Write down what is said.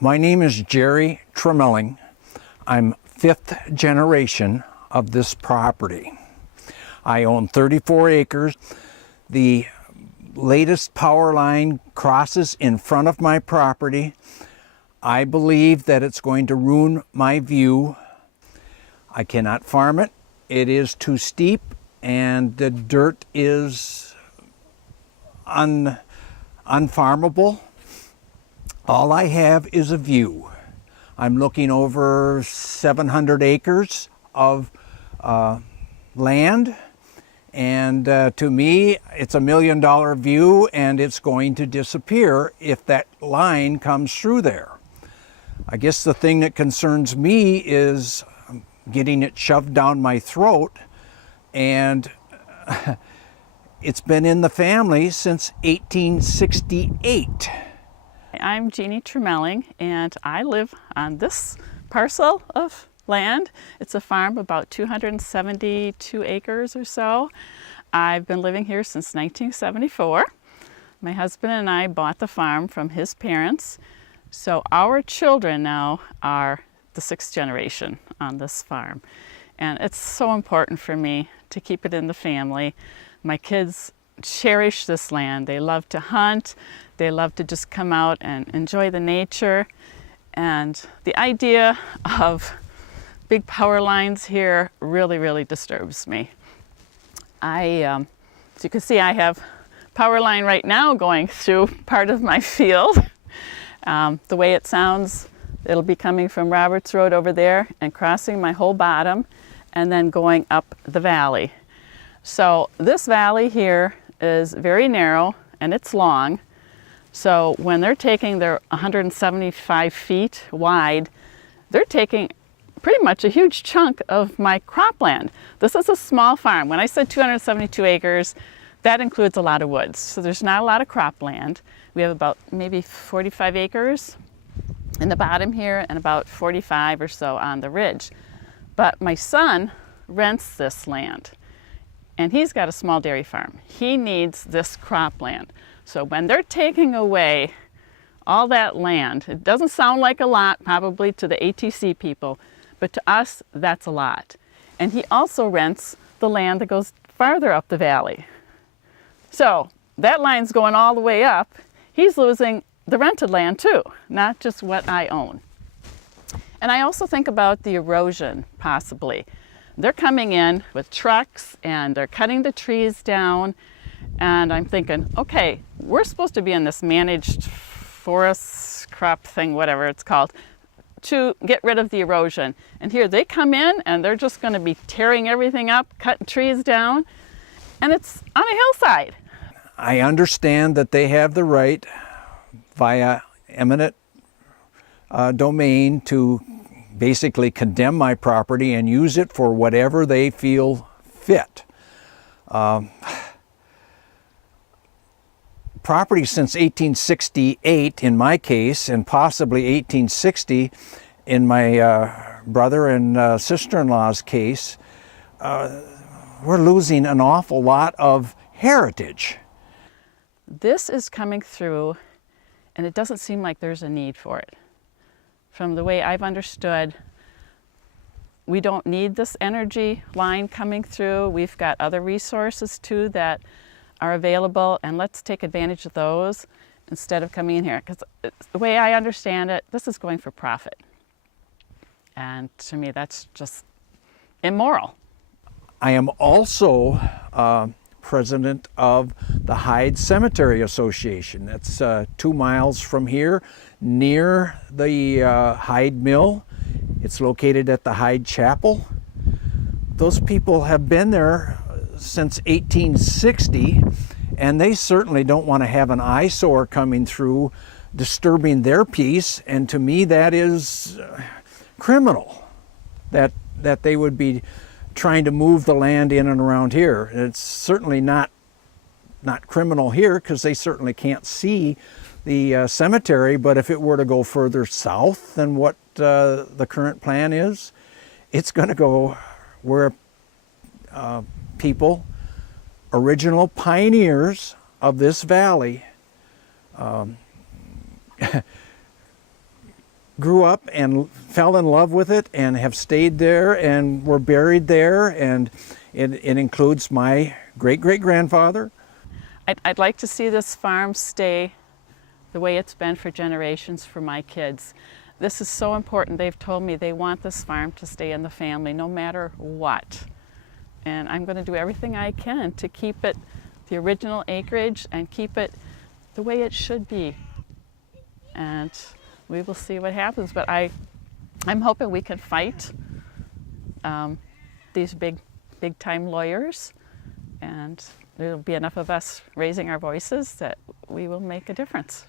My name is Jerry Tremeling. I'm fifth generation of this property. I own 34 acres. The latest power line crosses in front of my property. I believe that it's going to ruin my view. I cannot farm it. It is too steep and the dirt is unfarmable. All I have is a view. I'm looking over 700 acres of land, and to me it's $1 million view, and it's going to disappear if that line comes through there. I guess the thing that concerns me is getting it shoved down my throat, and it's been in the family since 1868. I'm Jeannie Tremeling, and I live on this parcel of land. It's a farm about 272 acres or so. I've been living here since 1974. My husband and I bought the farm from his parents, so our children now are the sixth generation on this farm. And it's so important for me to keep it in the family. My kids cherish this land. They love to hunt. They love to just come out and enjoy the nature. And the idea of big power lines here really disturbs me. As you can see, I have power line right now going through part of my field. The way it sounds, it'll be coming from Roberts Road over there and crossing my whole bottom and then going up the valley. So this valley here is very narrow and it's long. So when they're taking their 175 feet wide, they're taking pretty much a huge chunk of my cropland. This is a small farm. When I said 272 acres, that includes a lot of woods. So there's not a lot of cropland. We have about maybe 45 acres in the bottom here and about 45 or so on the ridge. But my son rents this land, and he's got a small dairy farm. He needs this cropland. So when they're taking away all that land, it doesn't sound like a lot probably to the ATC people, but to us, that's a lot. And he also rents the land that goes farther up the valley. So that line's going all the way up. He's losing the rented land too, not just what I own. And I also think about the erosion, possibly. They're coming in with trucks and they're cutting the trees down. And I'm thinking, okay, we're supposed to be in this managed forest crop thing, whatever it's called, to get rid of the erosion. And here they come in and they're just going to be tearing everything up, cutting trees down, and it's on a hillside. I understand that they have the right via eminent domain to basically condemn my property and use it for whatever they feel fit. Property since 1868 in my case, and possibly 1860 in my brother and sister-in-law's case, we're losing an awful lot of heritage. This is coming through, and it doesn't seem like there's a need for it. From the way I've understood, we don't need this energy line coming through. We've got other resources too that are available, and let's take advantage of those instead of coming in here. Because the way I understand it, this is going for profit. And to me, that's just immoral. I am also president of the Hyde Cemetery Association. That's 2 miles from here, near the Hyde Mill. It's located at the Hyde Chapel. Those people have been there since 1860, and they certainly don't want to have an eyesore coming through disturbing their peace, and to me that is criminal, that they would be trying to move the land in and around here. It's certainly not criminal here because they certainly can't see the cemetery, but if it were to go further south than what the current plan is, it's going to go where people, original pioneers of this valley, grew up and fell in love with it and have stayed there and were buried there, and it includes my great-great-grandfather. I'd like to see this farm stay the way it's been for generations for my kids. This is so important. They've told me they want this farm to stay in the family no matter what. And I'm going to do everything I can to keep it the original acreage and keep it the way it should be. And we will see what happens. But I'm hoping we can fight these big-time lawyers, and there'll be enough of us raising our voices that we will make a difference.